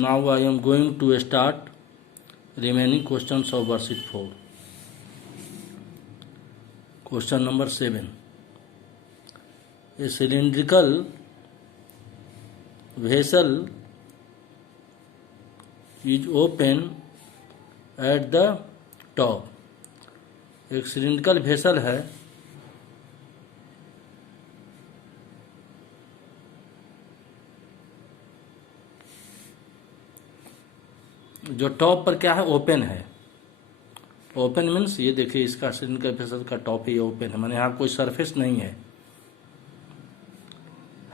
Now I am going to start remaining questions of worksheet 4. Question number 7. A cylindrical vessel is open at the top. एक cylindrical vessel है जो top पर क्या है, open है. Open means ये देखिए इसका सिलिंड्रिकल वेसल का टॉप ही ओपन है, माने यहाँ कोई सरफेस नहीं है.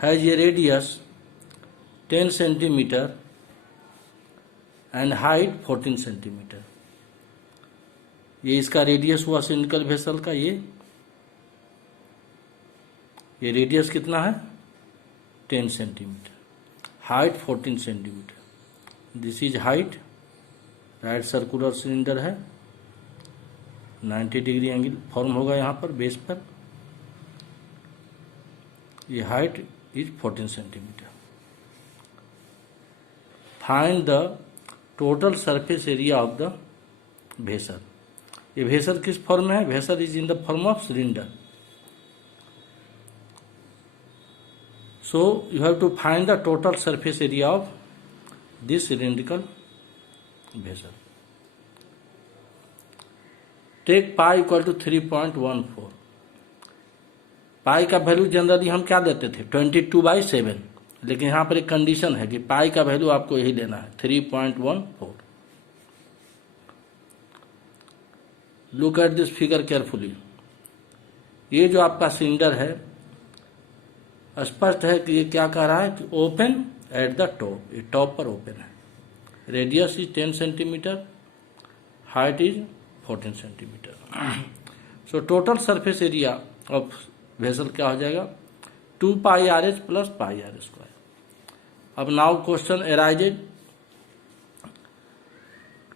Has a radius 10 centimetre and height 14 centimetre. ये इसका रेडियस हुआ सिलिंड्रिकल वेसल का. ये रेडियस कितना है, 10 centimetre, height 14 centimetre. This is height. Right circular cylinder है, 90 डिग्री एंगल फॉर्म होगा यहाँ पर बेस पर. ये height is 14 centimetre. Find the total surface area of the vessel. ये वेसल किस फॉर्म में है, vessel is in the form of cylinder. So you have to find the total surface area of this cylindrical vessel. Take pi equal to 3.14. Pi का value generally हम क्या देते थे, 22/7. लेकिन यहाँ पर एक कंडीशन है कि पाई का वैल्यू आपको यही लेना है, 3.14. Look at this figure carefully. ये जो आपका सिलेंडर है, स्पष्ट है कि ये क्या कह रहा है कि ओपन एट द टॉप. ये टॉप पर ओपन है. Radius is 10 centimetre, height is 14 centimetre. So total surface area of vessel क्या हो जाएगा, 2πRh प्लस πr². अब now question arises.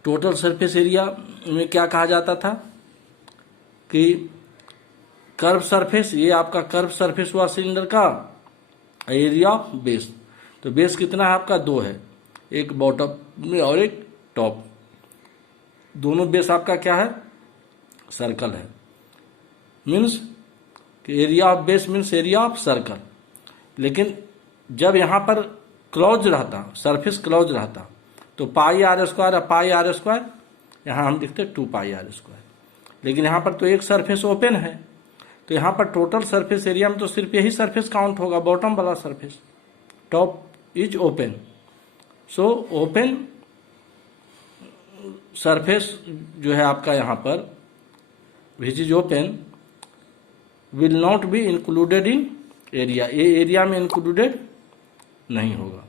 Total surface area में क्या कहा जाता था कि कर्व सरफेस, ये आपका कर्व सरफेस हुआ सिलेंडर का एरिया ऑफ बेस. तो बेस कितना है आपका, 2 है, एक बॉटम में और एक टॉप. दोनों बेस आपका क्या है, सर्कल है. Means area of base means area of circle. लेकिन जब यहाँ पर क्लोज रहता, सरफेस क्लोज रहता, तो πr², यहाँ हम लिखते 2πr². लेकिन यहाँ पर तो एक सरफेस ओपन है, तो यहाँ पर टोटल सरफेस एरिया में तो सिर्फ यही सरफेस काउंट होगा, बॉटम वाला surface. Top is open. So open surface जो है आपका यहाँ पर which is open will not be included in area. ये एरिया में इंक्लूडेड नहीं होगा.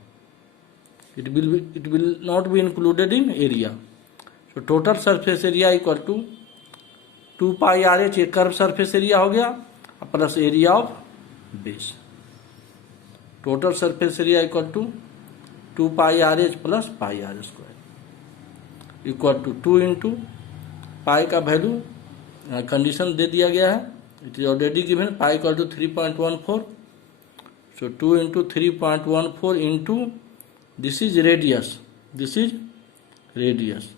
It will not be included in area. So total surface area equal to 2πRh, ये कर्व सरफेस एरिया हो गया, plus area of base. Total surface area equal to 2πRh प्लस πr² equal to 2 into pi का value condition दे दिया गया है, it is already given. Pi equal to 3.14. So 2 into 3.14 into this is radius. This is radius.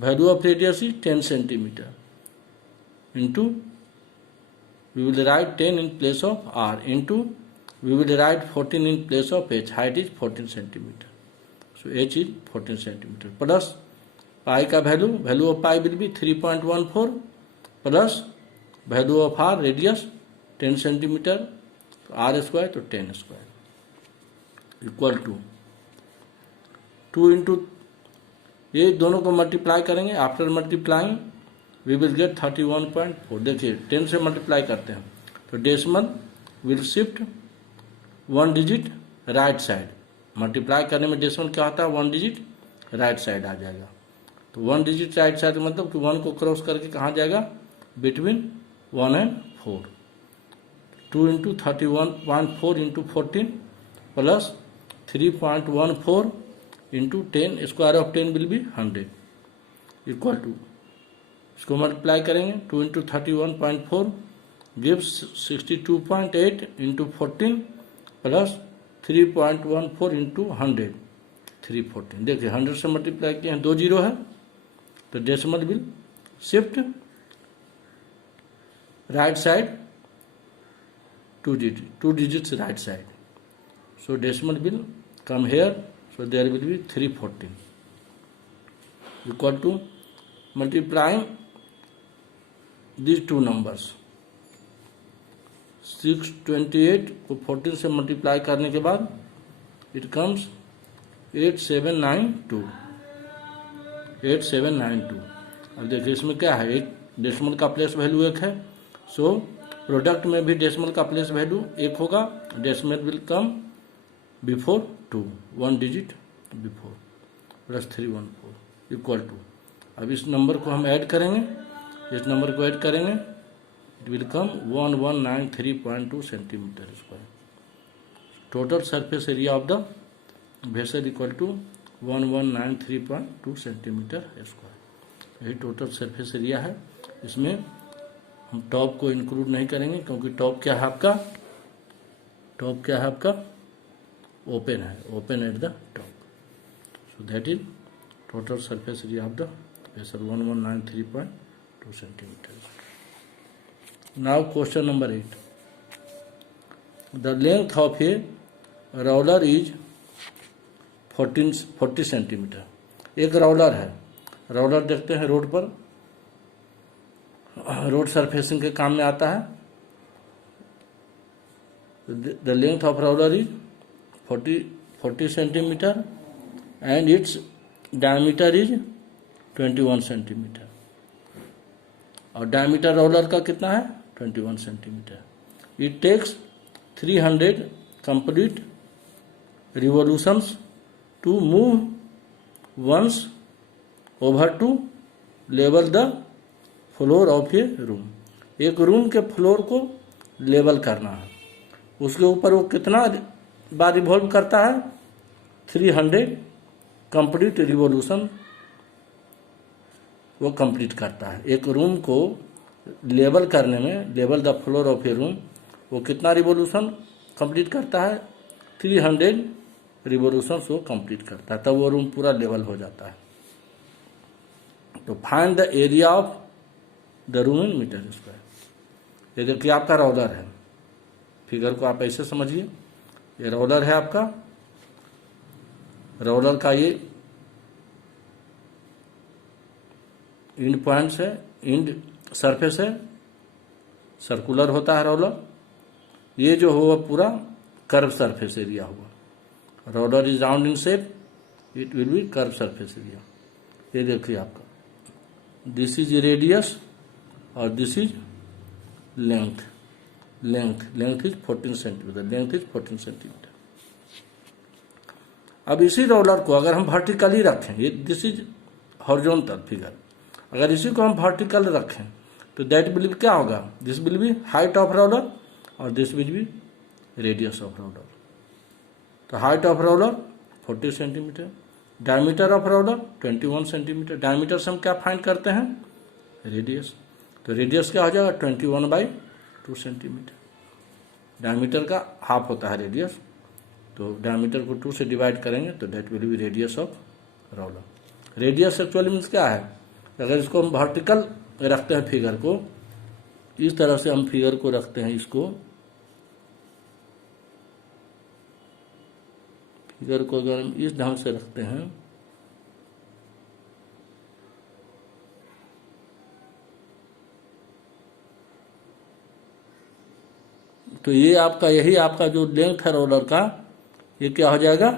Value of radius is 10 centimetre into we will write 10 in place of r into we will write 14 in place of h. height is 14 centimeter. So h is 14 centimeter plus pi का value of pi will be 3.14 plus value of r radius 10 centimeter, तो r² तो 10² equal to 2 into ये दोनों को multiply करेंगे. After multiplying we will get 31.4. देखिए 10 से multiply करते हैं तो decimal will shift 1 digit right side. Multiply करने में डेसिमल क्या होता है, 1 डिजिट राइट साइड आ जाएगा. तो 1 डिजिट राइट साइड मतलब कि 1 को क्रॉस करके कहाँ जाएगा, between 1 and 4. 2 into 31.4 into 14 plus 3.14 into 10, square of 10 will be 100 equal to, इसको मल्टीप्लाई करेंगे 2 into 31.4 gives 62.8 into 14 plus 3.14 into 100 314। देखिए 100 से मल्टीप्लाई किए हैं, 2 जीरो है तो decimal will shift right side 2 digits right side. So decimal will come here. So there will be 314 equal to multiplying these two numbers 628 को 14 से multiply करने के बाद इट कम्स 8792। अब देखिए इसमें क्या है, एक डेसिमल का प्लेस वैल्यू 1 है, सो प्रोडक्ट में भी डेसिमल का प्लेस वैल्यू 1 होगा, decimal will come before 2, 1 digit before, plus 314 equal to. अब इस नंबर को हम ऐड करेंगे, इस नंबर को ऐड करेंगे, it will come 1193.2 centimetre square. Total surface area of the vessel equal to 1193.2 centimetre square. यही टोटल सरफेस एरिया है। इसमें हम टॉप को इंक्लूड नहीं करेंगे क्योंकि टॉप क्या है आपका, ओपन है, open at the top. So that is total surface area of the vessel 1193.2 centimetre. Now question number 8, the length of a roller is 40 centimetre. एक रोलर है, रोलर देखते हैं रोड पर, रोड सरफेसिंग के काम में आता है। The length of roller is 40 centimetre and its diameter is 21 centimetre. और डायमीटर रोलर का कितना है, 21 centimetre. It takes 300 complete revolutions to move once over to level the floor of a room. एक रूम के फ्लोर को level करना है, उसके ऊपर वो कितना बार रिवॉल्व करता है, 300 कंप्लीट रिवोल्यूशन वो कंप्लीट करता है। एक रूम को लेवल करने में, level the floor of a room, वो कितना रिवोल्यूशन कंप्लीट करता है, 300 रिवोल्यूशन वो कंप्लीट करता है, तब वो रूम पूरा लेवल हो जाता है। तो find the area of the room in metre square. ये देखिए आपका रोलर है, फिगर को आप ऐसे समझिए, ये रोलर है आपका, रोलर का ये इंड पॉइंट्स है, इंड सरफेस है, सर्कुलर होता है रोलर। ये जो हुआ पूरा कर्व सरफेस एरिया हुआ। Roller is round in shape, it will be curve surface area. ये देखिए आपका, दिस इज रेडियस और this is length is 14 centimetre, length is 14 centimetre. अब इसी रोलर को अगर हम वर्टिकली रखें, ये दिस इज हॉरिजॉन्टल फिगर, अगर इसी को हम वर्टिकल रखें तो दैट विल बी क्या होगा, this will be height of roller और this will be radius of roller. तो height of roller 40 centimetre, diameter of roller 21 centimetre. Diameter से हम क्या फाइंड करते हैं, रेडियस। तो रेडियस क्या हो जाएगा, 21/2 सेंटीमीटर। डायमीटर का हाफ होता है रेडियस, तो डायमीटर को 2 से डिवाइड करेंगे तो that will be radius of roller. Radius actually means क्या है, अगर इसको हम वर्टिकल रखते हैं फिगर को, इस तरह से हम फिगर को रखते हैं, इसको फिगर को अगर हम इस ढंग से रखते हैं तो ये आपका, यही आपका जो लेंथ है रोलर का, ये क्या हो जाएगा,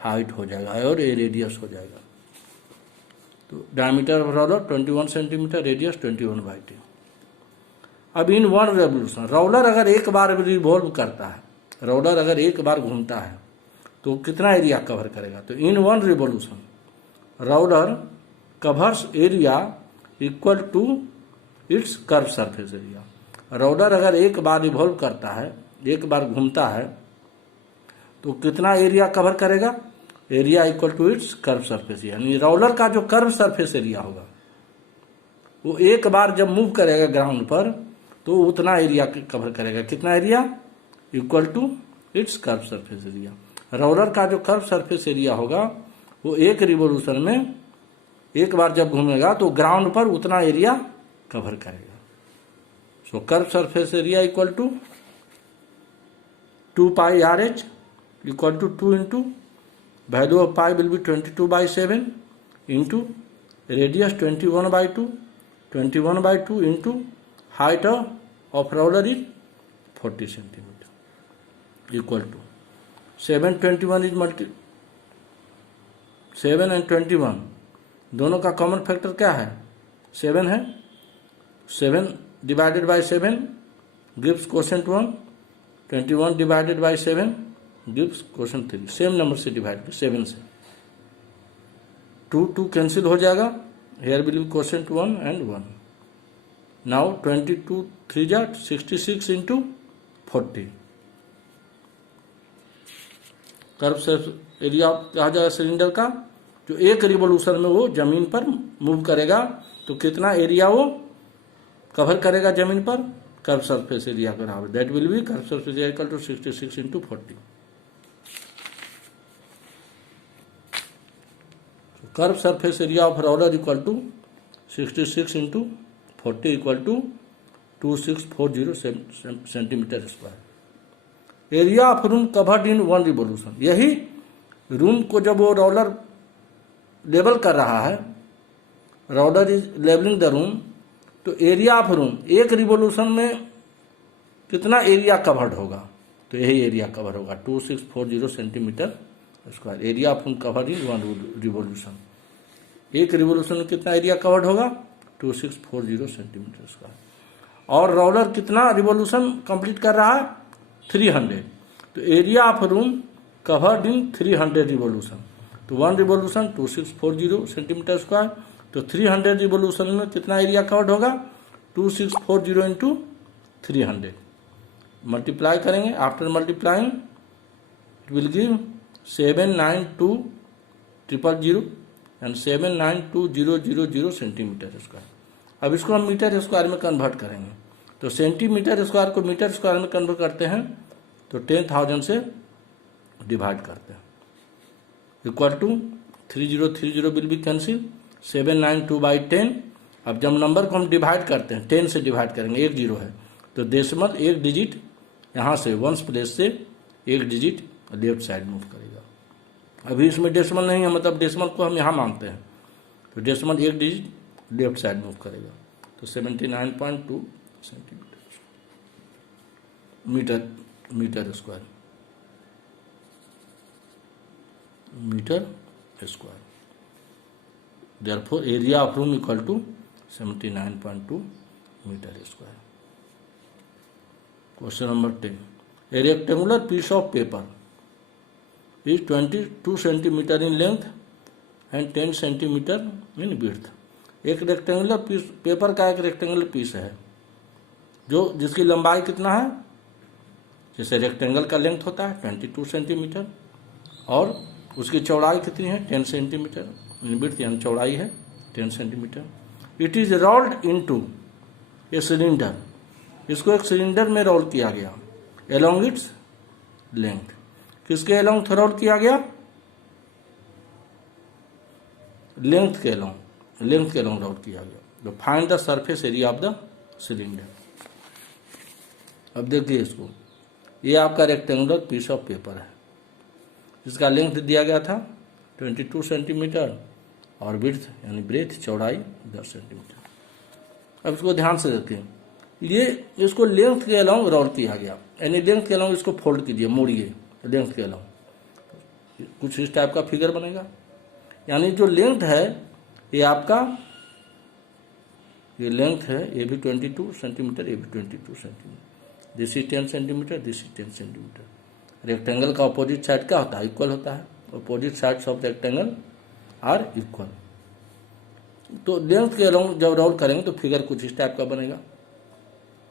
हाइट हो जाएगा और ये रेडियस हो जाएगा। तो diameter of roller 21 centimetre, radius 21/2। अब इन वन रेवोल्यूशन, रोलर अगर एक बार रिवॉल्व करता है, रोलर अगर एक बार घूमता है तो कितना एरिया कवर करेगा, तो in one revolution roller covers area equal to its curve surface area. Roller अगर एक बार रिवॉल्व करता है, एक बार घूमता है, तो कितना एरिया कवर करेगा, area equal to its curve surface area. यानी रोलर का जो कर्व सरफेस एरिया होगा वो एक बार जब मूव करेगा ग्राउंड पर तो उतना एरिया कवर करेगा, कितना area, equal to its curve surface area. Roller का जो कर्व सरफेस एरिया होगा वो एक रिवोल्यूशन में एक बार जब घूमेगा तो ग्राउंड पर उतना एरिया कवर करेगा। So curve surface area equal to 2 pi R H equal to 2 into value of pi will be 22/7 into radius 21/2 21/2 into height of roller is 40 centimetre equal to 721 is 7 and 21 दोनों का common factor क्या है? 7 है। 7 divided by 7 gives quotient 1, 21 divided by 7 gives quotient 3। Same number से divide कर 7 से 2 cancel हो जाएगा। Here will be quotient 1 and 1। Now 22 3 जा 66 इंटू 40। कर्व सरफेस एरिया कहा जाएगा सिलेंडर का जो एक रिवोल्यूशन में वो जमीन पर मूव करेगा तो कितना एरिया वो कवर करेगा जमीन पर, कर्व सरफेस एरिया के बराबर। That will be curve surface area equal to 66 into 40। Curve surface area of roller equal to 66 into 40 equal to 2640 centimetre square. Area of room covered in 1 revolution. यही room को जब वो roller level कर रहा है, roller is levelling the room, तो area of room एक revolution में कितना एरिया कवर्ड होगा? तो यही एरिया कवर होगा 2640 centimetre square. Area of room covered in 1 revolution. एक रिवोल्यूशन में कितना एरिया कवर्ड होगा? 2640 सेंटीमीटर स्क्वायर। और रोलर कितना रिवोल्यूशन कंप्लीट कर रहा है? 300। तो area of room covered in 300 revolution. तो 1 रिवोल्यूशन 2640 सेंटीमीटर स्क्वायर। तो 300 रिवोल्यूशन में कितना एरिया कवर्ड होगा? 2640 इंटू 300। मल्टीप्लाई करेंगे। After multiplying it will give 792,000 and 792,000 centimetre square. अब इसको हम मीटर स्क्वायर में कन्वर्ट करेंगे। तो सेंटीमीटर स्क्वायर को मीटर स्क्वायर में कन्वर्ट करते हैं तो 10,000 से डिवाइड करते हैं equal to 3030 will be cancel 792/10। अब जब नंबर को हम डिवाइड करते हैं 10 से डिवाइड करेंगे, 1 0 है तो डेसिमल एक डिजिट यहाँ से वंस प्लेस से एक डिजिट लेफ्ट साइड मूव करेगा। अभी इसमें डेसिमल नहीं है, मतलब डेसिमल को हम यहाँ मानते हैं तो डेसिमल एक डिजिट लेफ्ट साइड मूव करेगा। तो 79.2 centimetre metre square Therefore area of room equal to 79.2 meter square. Question number 10. A rectangular piece of paper is 22 centimeter in length and 10 centimeter in width. एक rectangular piece paper का एक rectangular piece है जो जिसकी लंबाई कितना है? जैसे रेक्टेंगल का लेंथ होता है 22 सेंटीमीटर और उसकी चौड़ाई कितनी है? 10 सेंटीमीटर। विड्थ यानी चौड़ाई है 10 centimetre. It is rolled into a cylinder. इसको एक सिलेंडर में रोल किया गया अलोंग इट्स लेंथ। किसके अलोंग रोल किया गया? लेंथ के अलोंग रोल किया गया। तो find the surface area of the cylinder. अब देखिए इसको, ये आपका रेक्टेंगुलर पीस ऑफ पेपर है जिसका लेंथ दिया गया था 22 सेंटीमीटर और विड्थ यानी ब्रेथ चौड़ाई 10 सेंटीमीटर। अब इसको ध्यान से देखें, ये इसको लेंथ के अलोंग रोल किया गया, यानी लेंथ के अलोंग इसको फोल्ड कीजिए, मोड़िए लेंथ के अलोंग, कुछ इस टाइप का फिगर बनेगा। यानी जो लेंथ है ये आपका, ये लेंथ है, ये भी 22 सेंटीमीटर, ये भी 22 centimetre. This is 10 centimetre, this is 10 centimetre. Rectangle का अपोजिट साइड क्या होता है? इक्वल होता है। Opposite sides of rectangle are equal. तो लेंथ के अलोंग जब रोल करेंगे तो फिगर कुछ इस टाइप का बनेगा।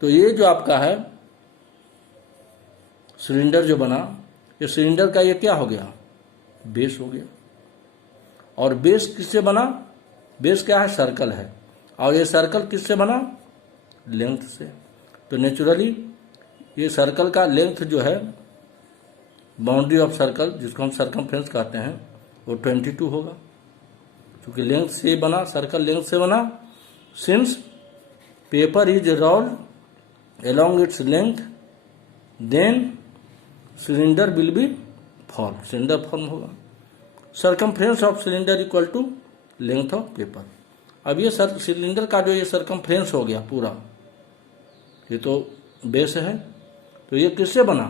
तो ये जो आपका है सिलेंडर जो बना, ये सिलेंडर का ये क्या हो गया? बेस हो गया। और बेस किससे बना? बेस क्या है? सर्कल है। और ये सर्कल किससे बना? लेंथ से। तो नेचुरली ये सर्कल का लेंथ जो है बाउंड्री ऑफ सर्कल जिसको हम सर्कमफ्रेंस कहते हैं वो 22 होगा, क्योंकि लेंथ से बना, सर्कल लेंथ से बना। Since paper is rolled along its length then cylinder will be formed, cylinder form होगा। Circumference of cylinder equal to length of paper. अब ये सिलेंडर का जो ये सर्कमफ्रेंस हो गया पूरा, ये तो बेस है, तो ये किससे बना,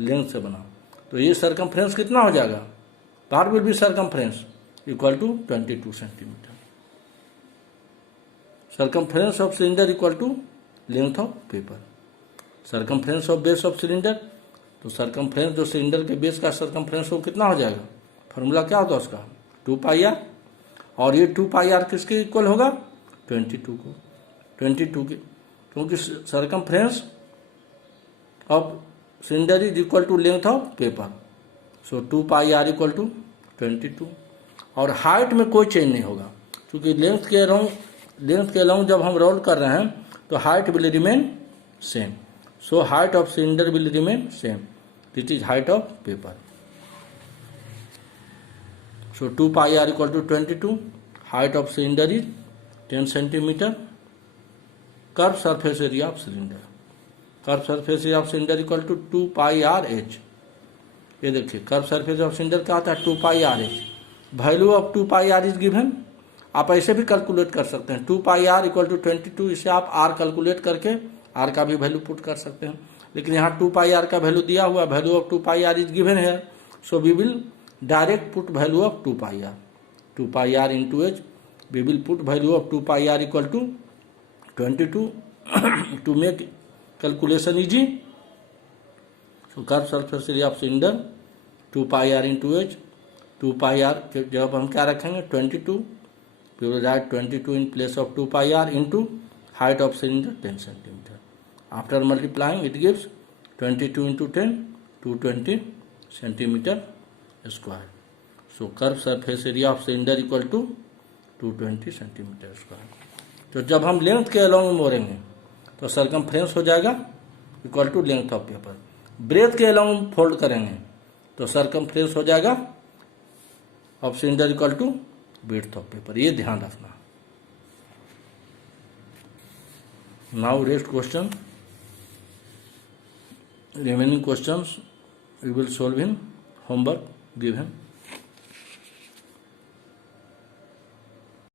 लेंथ से बना, तो ये सर्कमफ्रेंस कितना हो जाएगा, part will be circumference equal to 22 centimetre. Circumference of cylinder equal to length of paper. Circumference of base of cylinder, तो सर्कमफ्रेंस जो सिलेंडर के बेस का सर्कमफ्रेंस वो कितना हो जाएगा, फार्मूला क्या होता है उसका 2πr, और ये 2πr किसके इक्वल होगा 22 को, 22 के, क्योंकि circumference of cylinder is equal to length of paper, so 2πr equal to 22। और हाइट में कोई चेंज नहीं होगा, क्योंकि लेंथ के अलोंग जब हम रोल कर रहे हैं तो height will remain same, so height of cylinder will remain same, this is height of paper. So 2πr equal to 22, height of cylinder is 10 centimetre. Curve surface area of cylinder, curve surface area of cylinder equal to 2πrh। ये देखिए curve surface of cylinder क्या आता है 2πrh, value of 2πr is given. आप ऐसे भी calculate कर सकते हैं 2πr इक्वल टू 22, इसे आप r कैलकुलेट करके r का भी वैल्यू पुट कर सकते हैं, लेकिन यहाँ 2πr का वैल्यू दिया हुआ, value of 2πr is given है, so we will direct put value of 2πr, 2πr into h, we will put value of 2πr equal to 22 to make calculation easy. So curve surface area of cylinder 2πr into h, 2πr जब हम क्या रखेंगे 22, we will write 22 in place of 2πr into height of cylinder 10 centimeter. After multiplying it gives 22 into 10, 220 centimeter square. So curve surface area of cylinder equal to 220 centimeter square. तो जब हम length के along मोड़ेंगे तो circumference हो जाएगा equal to length of paper, breadth के along fold करेंगे तो सर्कमफ्रेंस हो जाएगा of cylinder equal to width of paper, ये ध्यान रखना। Now rest question, remaining questions we will solve in homework given.